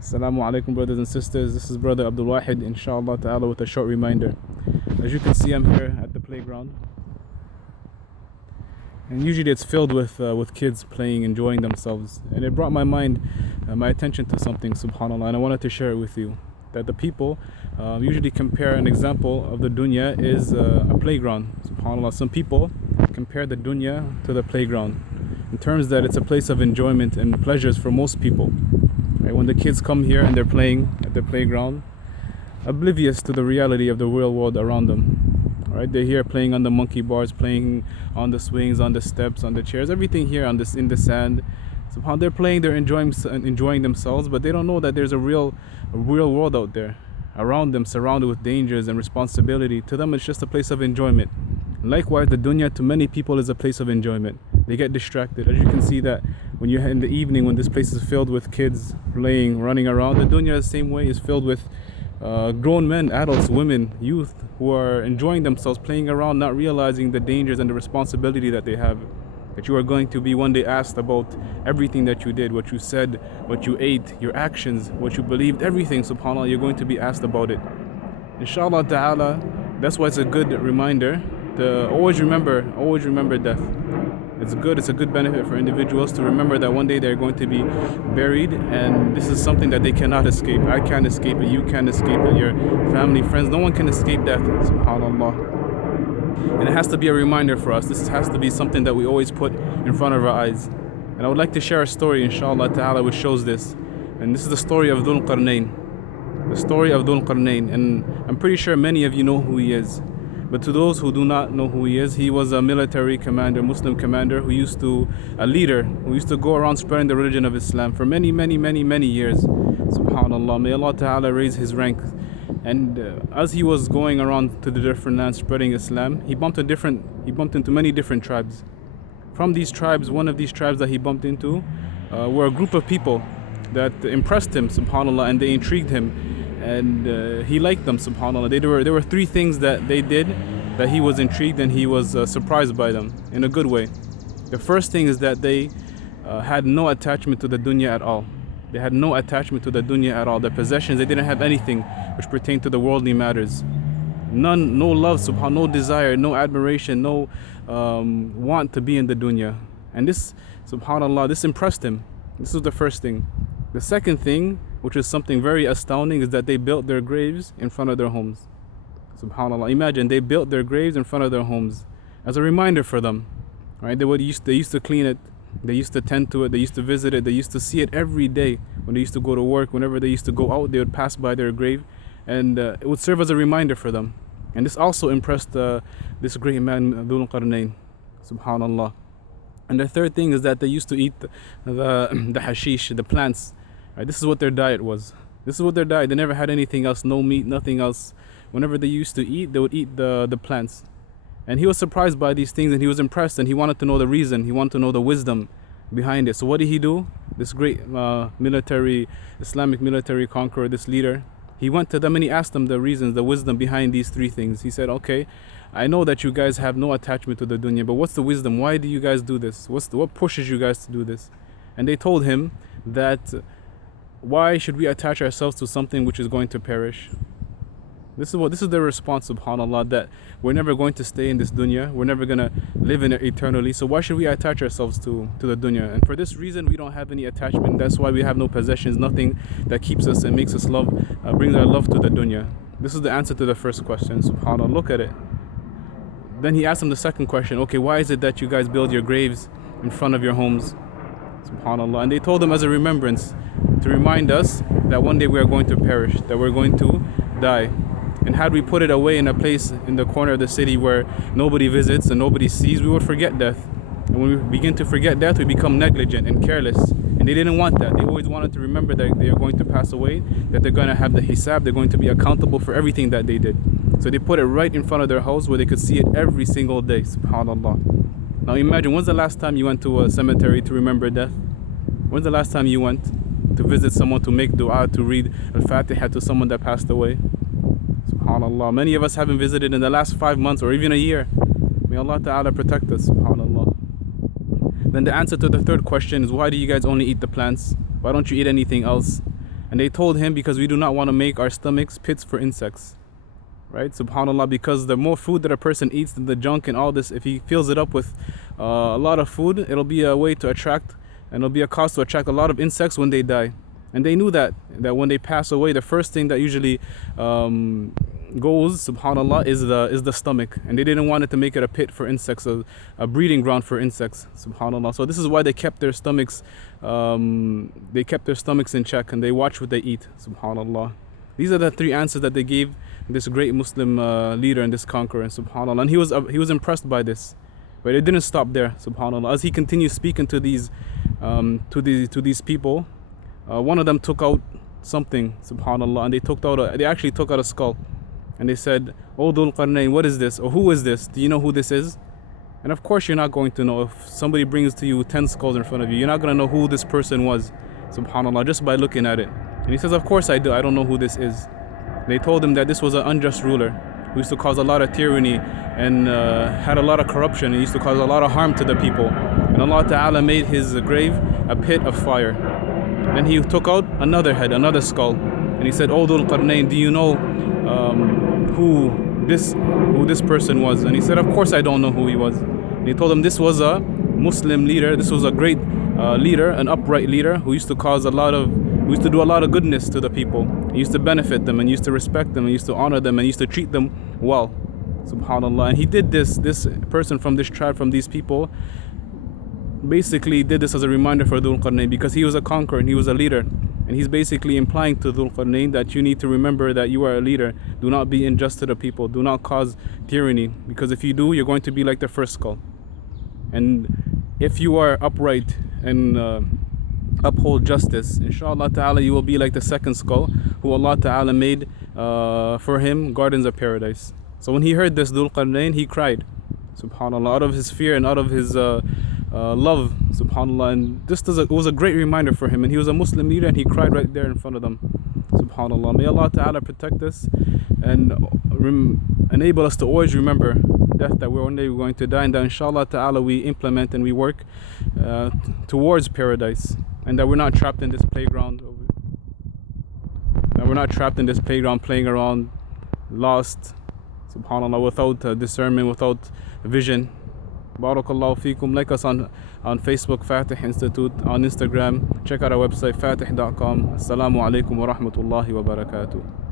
Assalamu alaikum, brothers and sisters. This is brother Abdulwahid, inshallah ta'ala, with a short reminder. As you can see, I'm here at the playground, and usually it's filled with kids playing, enjoying themselves. And it brought my attention to something, subhanallah, and I wanted to share it with you. That the people usually compare an example of the dunya is a playground, subhanallah. Some people compare the dunya to the playground in terms that it's a place of enjoyment and pleasures for most people. Right? When the kids come here and they're playing at the playground, oblivious to the reality of the real world around them. Right? They're here playing on the monkey bars, playing on the swings, on the steps, on the chairs, everything here on this in the sand. So they're playing, they're enjoying themselves, but they don't know that there's a real world out there around them, surrounded with dangers and responsibility. To them, it's just a place of enjoyment. Likewise, the dunya to many people is a place of enjoyment. They get distracted. As you can see that when you're in the evening, when this place is filled with kids playing, running around, the dunya the same way is filled with grown men, adults, women, youth who are enjoying themselves, playing around, not realizing the dangers and the responsibility that they have. That you are going to be one day asked about everything that you did, what you said, what you ate, your actions, what you believed, everything, subhanAllah, you're going to be asked about it. Inshallah ta'ala, that's why it's a good reminder to always remember death. It's a good benefit for individuals to remember that one day they're going to be buried, and this is something that they cannot escape. I can't escape it, you can't escape it, your family, friends, no one can escape death, subhanAllah. And it has to be a reminder for us. This has to be something that we always put in front of our eyes. And I would like to share a story, inshallah ta'ala, which shows this. And this is the story of Dhul Qarnayn. The story of Dhul Qarnayn. And I'm pretty sure many of you know who he is. But to those who do not know who he is, he was a military commander, Muslim commander, a leader, who used to go around spreading the religion of Islam for many years. Subhanallah, may Allah ta'ala raise his rank. And as he was going around to the different lands spreading Islam, he bumped into many different tribes. From these tribes, one of these tribes that he bumped into were a group of people that impressed him, subhanallah, and they intrigued him. And he liked them, subhanallah. There were three things that they did that he was intrigued and he was surprised by them in a good way. The first thing is that they had no attachment to the dunya at all. They had no attachment to the dunya at all. Their possessions, they didn't have anything which pertained to the worldly matters. None, no love, subhanallah, no desire, no admiration, no want to be in the dunya. And this, subhanallah, this impressed him. This was the first thing. The second thing, which is something very astounding, is that they built their graves in front of their homes. Subhanallah, imagine they built their graves in front of their homes as a reminder for them. Right? They used to clean it. They used to tend to it, they used to visit it, they used to see it every day. When they used to go to work, whenever they used to go out, they would pass by their grave, and it would serve as a reminder for them. And this also impressed this great man, Dhul Qarnayn, subhanallah. And the third thing is that they used to eat the hashish, the plants. Right? This is what their diet was. This is what their diet. They never had anything else, no meat, nothing else. Whenever they used to eat, they would eat the plants. And he was surprised by these things, and he was impressed, and he wanted to know the reason. He wanted to know the wisdom behind it. So what did he do? This great Islamic military conqueror, this leader, he went to them and he asked them the reasons, the wisdom behind these three things. He said, okay, I know that you guys have no attachment to the dunya, but what's the wisdom? Why do you guys do this? What pushes you guys to do this? And they told him that why should we attach ourselves to something which is going to perish? This is their response, subhanallah, that we're never going to stay in this dunya, we're never going to live in it eternally, so why should we attach ourselves to the dunya? And for this reason, we don't have any attachment. That's why we have no possessions, nothing that keeps us and makes us love, brings our love to the dunya. This is the answer to the first question, subhanallah, look at it. Then he asked them the second question, okay, why is it that you guys build your graves in front of your homes? Subhanallah. And they told him as a remembrance, to remind us that one day we are going to perish, that we're going to die. And had we put it away in a place in the corner of the city where nobody visits and nobody sees, we would forget death. And when we begin to forget death, we become negligent and careless. And they didn't want that. They always wanted to remember that they are going to pass away, that they're going to have the hisab, they're going to be accountable for everything that they did. So they put it right in front of their house where they could see it every single day, subhanallah. Now imagine, when's the last time you went to a cemetery to remember death? When's the last time you went to visit someone, to make dua, to read al-Faatih to someone that passed away? SubhanAllah. Many of us haven't visited in the last 5 months or even a year. May Allah Ta'ala protect us, SubhanAllah. Then the answer to the third question is, why do you guys only eat the plants? Why don't you eat anything else? And they told him, because we do not want to make our stomachs pits for insects. Right? Subhanallah, because the more food that a person eats, the junk and all this, if he fills it up with a lot of food, it'll be a way to attract, and it'll be a cause to attract a lot of insects when they die. And they knew that when they pass away, the first thing that usually goes, subhanallah, is the stomach. And they didn't want it to make it a pit for insects, a breeding ground for insects, subhanallah. So this is why they kept their stomachs in check, and they watch what they eat, subhanallah. These are the three answers that they gave this great Muslim leader and this conqueror, subhanallah. And he was impressed by this, but it didn't stop there, subhanallah. As he continued speaking to these people, one of them took out something, subhanallah, and they actually took out a skull, and they said, "O Dhul Qarnayn, what is this? Or who is this? Do you know who this is?" And of course you're not going to know. If somebody brings to you 10 skulls in front of you, you're not going to know who this person was, subhanallah, just by looking at it. And he says, "Of course I do. I don't know who this is." They told him that this was an unjust ruler who used to cause a lot of tyranny and had a lot of corruption. He used to cause a lot of harm to the people. And Allah Ta'ala made his grave a pit of fire. Then he took out another head, another skull, and he said, "O Dhul Qarnayn, do you know who this person was?" And he said, "Of course I don't know who he was." And he told him this was a Muslim leader. This was a great leader, an upright leader who used to do a lot of goodness to the people. He used to benefit them and used to respect them and used to honor them and used to treat them well, subhanallah. And he did this person from this tribe, from these people, basically did this as a reminder for Dhul Qarnayn, because he was a conqueror and he was a leader. And he's basically implying to Dhul Qarnayn that you need to remember that you are a leader. Do not be unjust to the people. Do not cause tyranny, because if you do, you're going to be like the first skull. And if you are upright and uphold justice, inshallah ta'ala, you will be like the second skull, who Allah ta'ala made for him gardens of paradise. So when he heard this, Dhul Qarnayn, he cried, subhanallah, out of his fear and out of his love, subhanallah. And this was a great reminder for him, and he was a Muslim leader, and he cried right there in front of them, subhanallah. May Allah ta'ala protect us and enable us to always remember death, that one day we're going to die, and that inshallah ta'ala we implement and we work towards paradise, and that we're not trapped in this playground, playing around, lost, subhanallah, without discernment, without vision. Barakallahu feekum. Like us on Facebook, Faatih Institute, on Instagram. Check out our website, fatih.com. Assalamu alaikum wa rahmatullahi wa barakatuh.